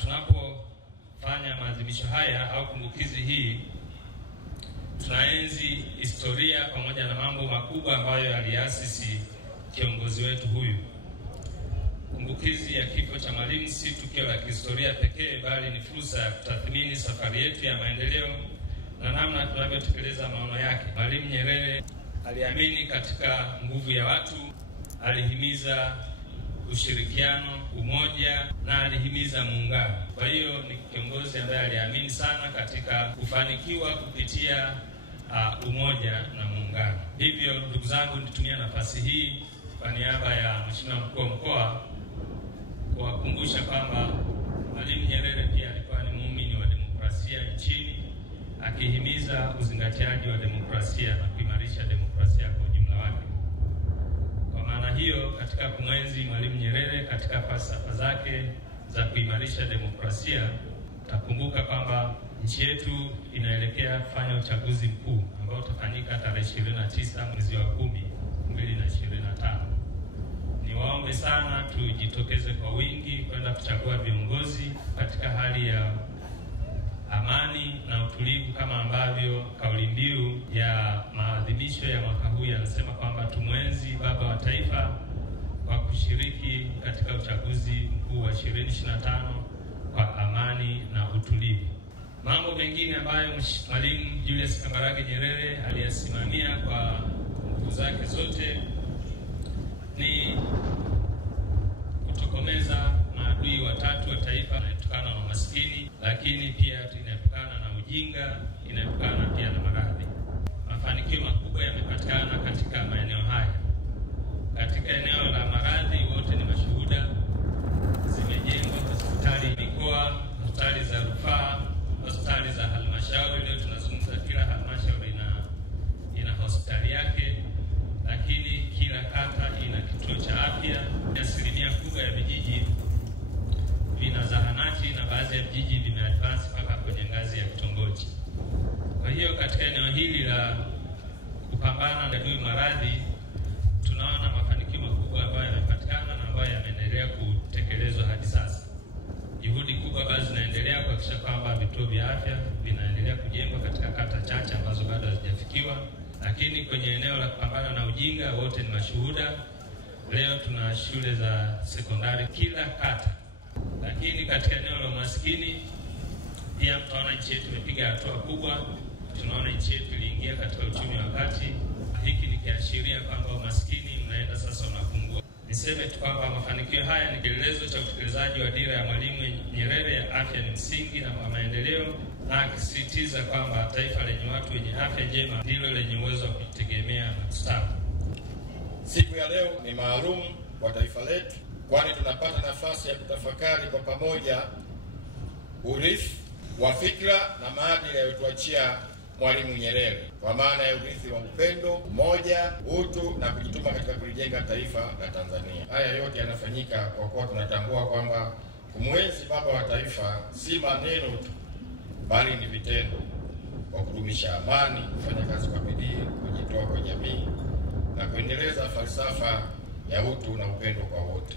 Tunapofanya maadhimisho haya au kumbukizi hii, tunaenzi historia pamoja na mambo makubwa ambayo aliasisi kiongozi wetu huyu. Kumbukizi ya kifo cha Mwalimu si tukio la kihistoria pekee, bali ni fursa ya kutathmini safari yetu ya maendeleo na namna tunavyotekeleza maono yake. Mwalimu Nyerere aliamini katika nguvu ya watu, alihimiza ushirikiano, umoja na alihimiza muungano. Kwa hiyo ni kiongozi ambaye aliamini sana katika kufanikiwa kupitia umoja na muungano. Hivyo ndugu zangu, nitumia nafasi hii kwa niaba ya Mheshimiwa Mkuu wa Mkoa kuwakumbusha kwamba Mwalimu Nyerere pia alikuwa ni muumini wa demokrasia nchini, akihimiza uzingatiaji wa demokrasia na kuimarisha demokrasia kwa ujumla wake. Kwa maana hiyo, katika kumwenzi Mwalimu Nyerere katika falsafa zake za kuimarisha demokrasia, takumbuka kwamba nchi yetu inaelekea kufanya uchaguzi mkuu ambao utafanyika tarehe 29 mwezi wa 10, 2025. Niwaombe sana tujitokeze kwa wingi kwenda kuchagua viongozi katika hali ya amani na utulivu, kama ambavyo kauli mbiu ya maadhimisho ya mwaka huu yanasema kwamba tumwenzi baba wa taifa kwa kushiriki katika uchaguzi mkuu wa 2025 kwa amani na utulivu. Mambo mengine ambayo Mwalimu Julius Kambarage Nyerere aliyasimamia kwa nguvu zake zote ni kutokomeza maadui watatu wa taifa, inatokana na umaskini, lakini pia inatokana na ujinga, inatokana pia na maradhi. Mafanikio makubwa yamepatikana katika maeneo haya. Katika eneo la maradhi, wote ni mashuhuda. Zimejengwa hospitali mikoa, hospitali za rufaa, hospitali za halmashauri. Leo tunazungumza kila halmashauri ina hospitali yake, lakini kila kata ina kituo cha afya. Asilimia kubwa ya vijiji vina zahanati na baadhi ya vijiji vimeadvance mpaka kwenye ngazi ya vitongoji. Kwa hiyo katika eneo hili la kupambana na maradhi, tunaona mafanikio makubwa ambayo yamepatikana na ambayo yameendelea kutekelezwa hadi sasa. Juhudi kubwa bado zinaendelea kuhakikisha kwamba vituo vya afya vinaendelea kujengwa katika kata chache ambazo bado hazijafikiwa. Lakini kwenye eneo la kupambana na ujinga, wote ni mashuhuda. Leo tuna shule za sekondari kila kata. Lakini katika eneo la umaskini pia tunaona nchi yetu imepiga hatua kubwa. Tunaona nchi yetu iliingia katika uchumi wa kati. Hiki ni kiashiria kwamba umaskini unaenda sasa unapungua. Niseme tu kwamba mafanikio haya ni kielelezo cha utekelezaji wa dira ya Mwalimu Nyerere ya afya ni msingi na maendeleo, na akisisitiza kwamba taifa lenye watu wenye afya njema ndilo lenye uwezo wa kujitegemea na kustawi. Siku ya leo ni maalum kwa taifa letu, kwani tunapata nafasi ya kutafakari kwa pamoja urithi wa fikra na maadili aliyotuachia Mwalimu Nyerere, kwa maana ya urithi wa upendo, umoja, utu na kujituma katika kulijenga taifa la Tanzania. Haya yote yanafanyika kwa kuwa tunatambua kwamba kumwenzi baba wa taifa si maneno tu, bali ni vitendo, kwa kudumisha amani, kufanya kazi kwa bidii, kujitoa kwa jamii na kuendeleza falsafa ya utu na upendo kwa wote.